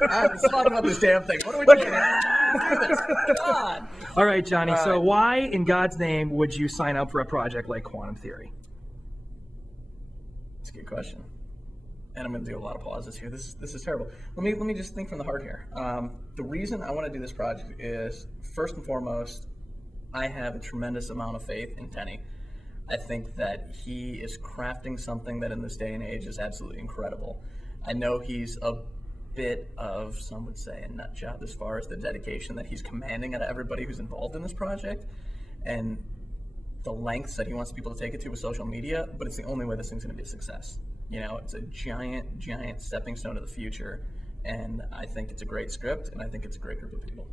Let's talk about this damn thing. What are we doing? God. All right, Johnny. So why, in God's name, would you sign up for a project like Quantum Theory? That's a good question. And I'm going to do a lot of pauses here. This is terrible. Let me just think from the heart here. The reason I want to do this project is, first and foremost, I have a tremendous amount of faith in Tenny. I think that he is crafting something that in this day and age is absolutely incredible. I know he's a bit of, some would say, a nut job as far as the dedication that he's commanding out of everybody who's involved in this project and the lengths that he wants people to take it to with social media, but it's the only way this thing's going to be a success. You know, it's a giant, giant stepping stone to the future, and I think it's a great script, and I think it's a great group of people.